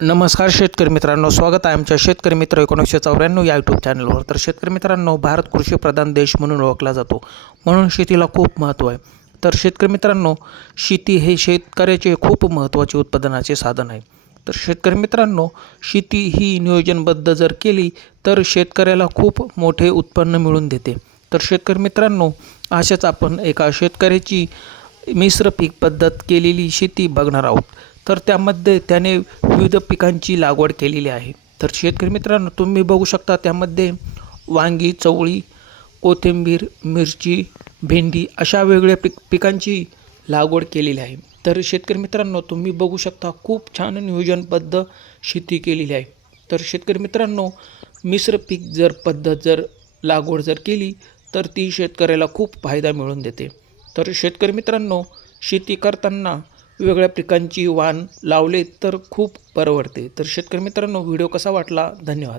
नमस्कार शेतकरी मित्रांनो, स्वागत आहे आमच्या शेतकरी मित्र 1994 या यूट्यूब चॅनलवर। तर शेतकरी मित्रांनो, भारत कृषीप्रधान देश म्हणून ओळखला जातो, म्हणून शेतीला खूप महत्त्व आहे। तर शेतकरी मित्रांनो, शेती हे शेतकऱ्याचे खूप महत्त्वाचे उत्पादनाचे साधन आहे। तर शेतकरी मित्रांनो, शेती ही नियोजनबद्ध जर केली तर शेतकऱ्याला खूप मोठे उत्पन्न मिळवून देते। तर शेतकरी मित्रांनो, अशाच आपण एका शेतकऱ्याची मिश्र पीक पद्धत केलेली शेती बघणार आहोत। तर त्यामध्ये त्याने विविध पिकांची लागवड केलेली आहे। तर शेतकरी मित्रांनो, तुम्ही बघू शकता त्यामध्ये वांगी, चवळी, कोथिंबीर, मिरची, भेंडी अशा वेगवेगळ्या पिकांची लागवड केलेली आहे। तर शेतकरी मित्रांनो, तुम्ही बघू शकता खूप छान नियोजनबद्ध शेती केलेली आहे। तर शेतकरी मित्रांनो, मिश्र पीक जर लागवड केली तर ती शेतकऱ्याला खूप फायदा मिळवून देते। तर शेतकरी मित्रांनो, शेती करताना वेगवेगळ्या पिकांची वाण लावले तर खूप परवडते। तर शेतकरी मित्रांनो, व्हिडिओ कसा वाटला? धन्यवाद।